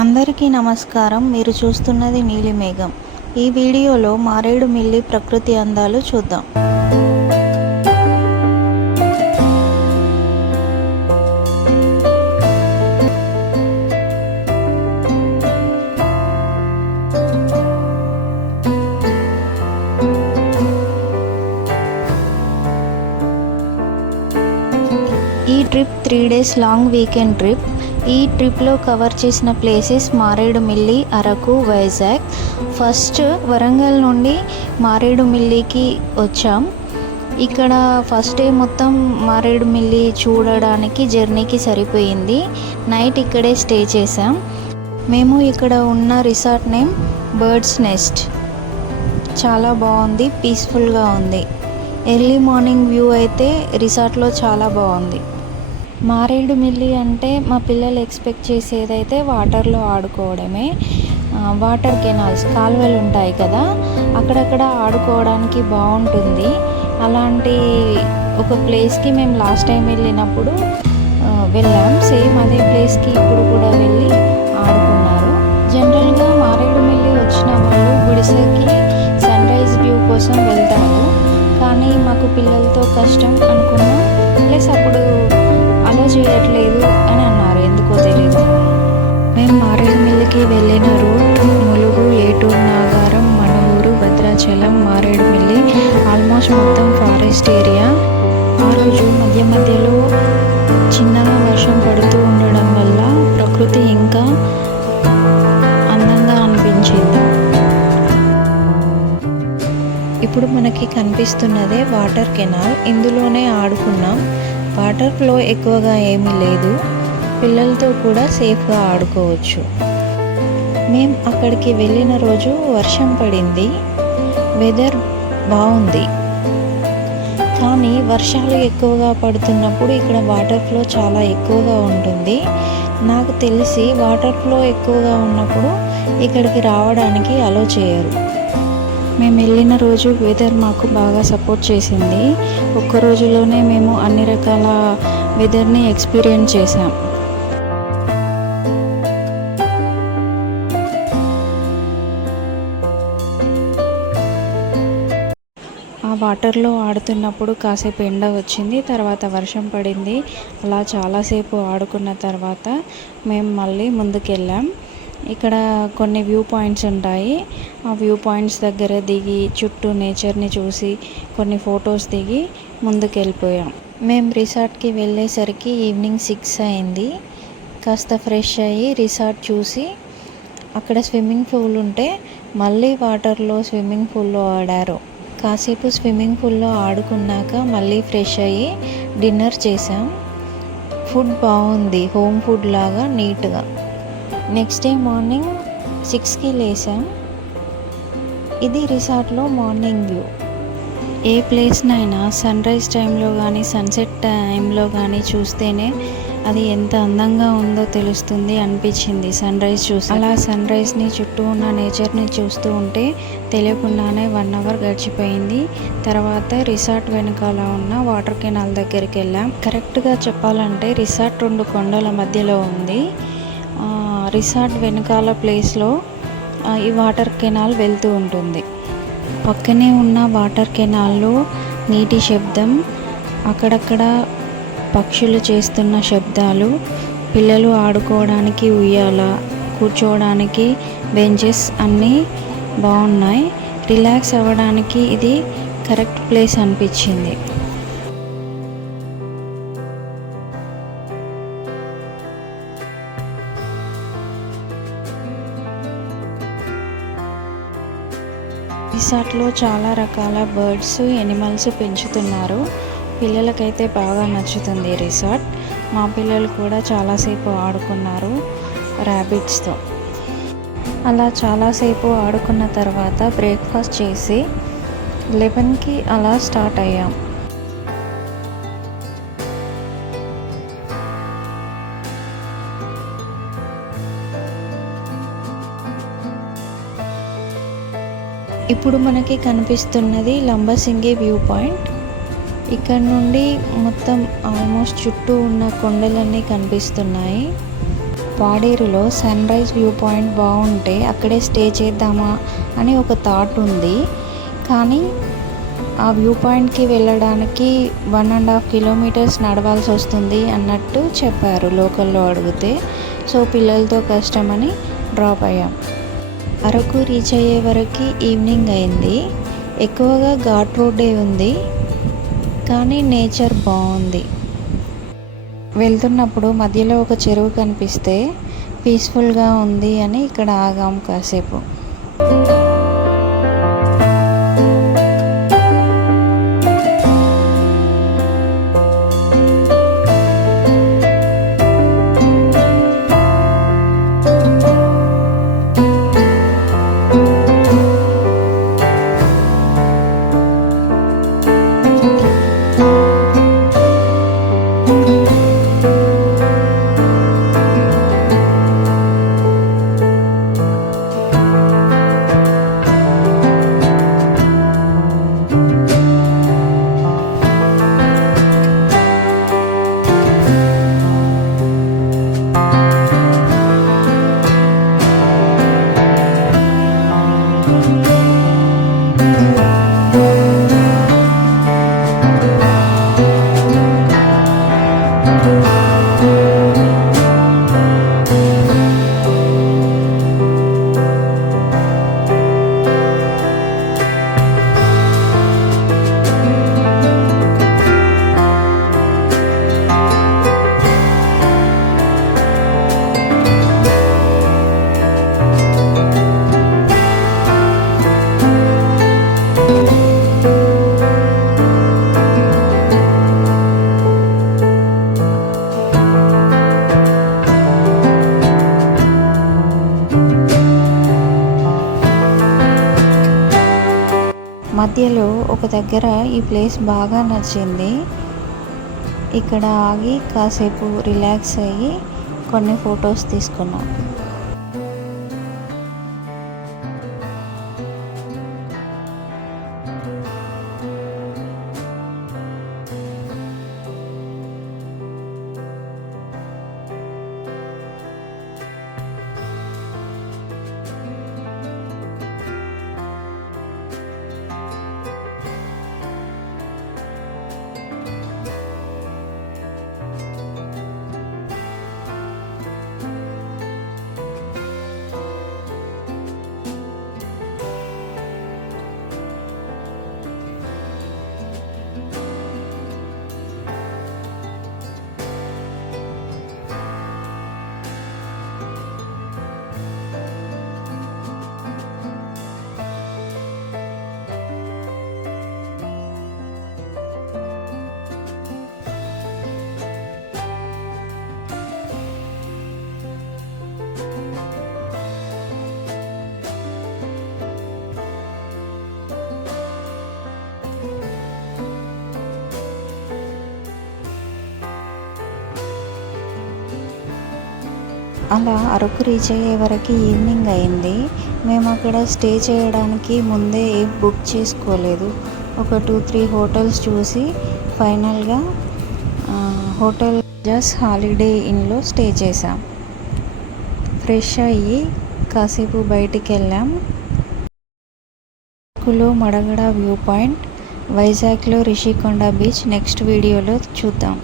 అందరికీ నమస్కారం. మీరు చూస్తున్నది నీలిమేఘం. ఈ వీడియోలో మారేడుమిల్లి ప్రకృతి అందాలు చూద్దాం. ఈ trip 3 days long weekend trip. ఈ ట్రిప్లో కవర్ చేసిన ప్లేసెస్ మారేడుమిల్లి, అరకు, వైజాగ్. ఫస్ట్ వరంగల్ నుండి మారేడుమిల్లికి వచ్చాం. ఇక్కడ ఫస్ట్ డే మొత్తం మారేడుమిల్లి చూడడానికి జర్నీకి సరిపోయింది. నైట్ ఇక్కడే స్టే చేసాం. మేము ఇక్కడ ఉన్న రిసార్ట్ నేమ్ బర్డ్స్ నెస్ట్. చాలా బాగుంది, పీస్ఫుల్గా ఉంది. ఎర్లీ మార్నింగ్ వ్యూ అయితే రిసార్ట్లో చాలా బాగుంది. మారేడుమిల్లి అంటే మా పిల్లలు ఎక్స్పెక్ట్ చేసేదైతే వాటర్లో ఆడుకోవడమే. వాటర్ కెనాల్స్, కాలువలు ఉంటాయి కదా, అక్కడక్కడ ఆడుకోవడానికి బాగుంటుంది. అలాంటి ఒక ప్లేస్కి మేము లాస్ట్ టైం వెళ్ళినప్పుడు వెళ్ళాం. సేమ్ అదే ప్లేస్కి ఇప్పుడు కూడా వెళ్ళి ఆడుకున్నారు. జనరల్గా మారేడుమిల్లి వచ్చిన వాళ్ళు గుడిసెకి సన్ రైజ్ వ్యూ కోసం వెళ్తారు. కానీ మాకు పిల్లలతో కష్టం అనుకున్నాం. ప్లస్ అప్పుడు అలో చేయట్లేదు అని అన్నారు, ఎందుకో తెలీదు. మేము మారేడుమిల్లికి వెళ్ళిన రూట్ ములుగు, ఏటూరు, నాగారం, మనుగూరు, భద్రాచలం, మారేడుమిల్లి, ఆల్మోస్ట్ మొత్తం ఫారెస్ట్ ఏరియా. ఆ రోజు మధ్యలో చిన్నగా వర్షం పడుతూ ఉండడం వల్ల ప్రకృతి ఇంకా అందంగా అనిపించింది. ఇప్పుడు మనకి కనిపిస్తున్నదే వాటర్ కెనాల్. ఇందులోనే ఆడుకున్నాం. వాటర్ ఫ్లో ఎక్కువగా ఏమీ లేదు. పిల్లలతో కూడా సేఫ్గా ఆడుకోవచ్చు. మేము అక్కడికి వెళ్ళిన రోజు వర్షం పడింది. వెదర్ బాగుంది. కానీ వర్షాలు ఎక్కువగా పడుతున్నప్పుడు ఇక్కడ వాటర్ ఫ్లో చాలా ఎక్కువగా ఉంటుంది. నాకు తెలిసి వాటర్ ఫ్లో ఎక్కువగా ఉన్నప్పుడు ఇక్కడికి రావడానికి అలో చేయరు. మేము వెళ్ళిన రోజు వెదర్ మాకు బాగా సపోర్ట్ చేసింది. ఒక్క రోజులోనే మేము అన్ని రకాల వెదర్ని ఎక్స్పీరియన్స్ చేసాం. ఆ వాటర్లో ఆడుతున్నప్పుడు కాసేపు ఎండ వచ్చింది, తర్వాత వర్షం పడింది. అలా చాలాసేపు ఆడుకున్న తర్వాత మేము మళ్ళీ ముందుకెళ్ళాం. ఇక్కడ కొన్ని వ్యూ పాయింట్స్ ఉంటాయి. ఆ వ్యూ పాయింట్స్ దగ్గర దిగి చుట్టూ నేచర్ని చూసి కొన్ని ఫొటోస్ దిగి ముందుకు వెళ్ళిపోయాం. మేము రిసార్ట్కి వెళ్ళేసరికి ఈవినింగ్ 6 అయింది. కాస్త ఫ్రెష్ అయ్యి రిసార్ట్ చూసి అక్కడ స్విమ్మింగ్ పూల్ ఉంటే మళ్ళీ వాటర్లో స్విమ్మింగ్ పూల్లో ఆడారు. కాసేపు స్విమ్మింగ్ పూల్లో ఆడుకున్నాక మళ్ళీ ఫ్రెష్ అయ్యి డిన్నర్ చేసాం. ఫుడ్ బాగుంది, హోమ్ ఫుడ్ లాగా నీట్గా. నెక్స్ట్ డే మార్నింగ్ 6కి లేసాం. ఇది రిసార్ట్లో మార్నింగ్ వ్యూ. ఏ ప్లేస్నైనా సన్ రైజ్ టైంలో కానీ సన్సెట్ టైంలో కానీ చూస్తేనే అది ఎంత అందంగా ఉందో తెలుస్తుంది అనిపించింది సన్ రైజ్ చూసి. అలా సన్ రైజ్ని, చుట్టూ ఉన్న నేచర్ని చూస్తూ ఉంటే తెలియకుండానే 1 hour గడిచిపోయింది. తర్వాత రిసార్ట్ వెనకాల ఉన్న వాటర్ కెనాల్ దగ్గరికి వెళ్ళాం. కరెక్ట్గా చెప్పాలంటే రిసార్ట్ 2 కొండల మధ్యలో ఉంది. రిసార్ట్ వెనకాల ప్లేస్లో ఈ వాటర్ కెనాల్ వెళ్తూ ఉంటుంది. పక్కనే ఉన్న వాటర్ కెనాల్లో నీటి శబ్దం, అక్కడక్కడ పక్షులు చేస్తున్న శబ్దాలు, పిల్లలు ఆడుకోవడానికి ఉయ్యాల, కూర్చోవడానికి బెంచెస్ అన్నీ బాగున్నాయి. రిలాక్స్ అవ్వడానికి ఇది కరెక్ట్ ప్లేస్ అనిపించింది. రిసార్ట్లో చాలా రకాల బర్డ్స్, ఎనిమల్స్ పెంచుతున్నారు. పిల్లలకైతే బాగా నచ్చుతుంది రిసార్ట్. మా పిల్లలు కూడా చాలాసేపు ఆడుకున్నారు ర్యాబిట్స్తో. అలా చాలాసేపు ఆడుకున్న తర్వాత బ్రేక్ఫాస్ట్ చేసి 11కి అలా స్టార్ట్ అయ్యాం. ఇప్పుడు మనకి కనిపిస్తున్నది లంబసింగి వ్యూ పాయింట్. ఇక్కడ నుండి మొత్తం ఆల్మోస్ట్ చుట్టూ ఉన్న కొండలన్నీ కనిపిస్తున్నాయి. పాడేరులో సన్ రైజ్ వ్యూ పాయింట్ బాగుంటే అక్కడే స్టే చేద్దామా అని ఒక థాట్ ఉంది. కానీ ఆ వ్యూ పాయింట్కి వెళ్ళడానికి 1.5 కిలోమీటర్స్ నడవాల్సి వస్తుంది అన్నట్టు చెప్పారు లోకల్లో అడిగితే. సో పిల్లలతో కష్టమని డ్రాప్ అయ్యాం. అరకు రీచ్ అయ్యే వరకు ఈవినింగ్ అయింది. ఎక్కువగా ఘాట్ రోడ్డే ఉంది, కానీ నేచర్ బాగుంది. వెళ్తున్నప్పుడు మధ్యలో ఒక చెరువు కనిపిస్తే పీస్ఫుల్గా ఉంది అని ఇక్కడ ఆగాం కాసేపు. మధ్యలో ఒక దగ్గర ఈ ప్లేస్ బాగా నచ్చింది. ఇక్కడ ఆగి కాసేపు రిలాక్స్ అయ్యి కొన్ని ఫొటోస్ తీసుకున్నాం. అలా అరకు రీచ్ అయ్యే వరకు ఈవినింగ్ అయింది. మేము అక్కడ స్టే చేయడానికి ముందే ఏం బుక్ చేసుకోలేదు. ఒక 2-3 హోటల్స్ చూసి ఫైనల్గా హోటల్ జస్ట్ హాలిడే ఇన్లో స్టే చేసాం. ఫ్రెష్ అయ్యి కాసేపు బయటికి వెళ్ళాం. అరకులో మడగడ వ్యూ పాయింట్, వైజాగ్లో రిషికొండ బీచ్ నెక్స్ట్ వీడియోలో చూద్దాం.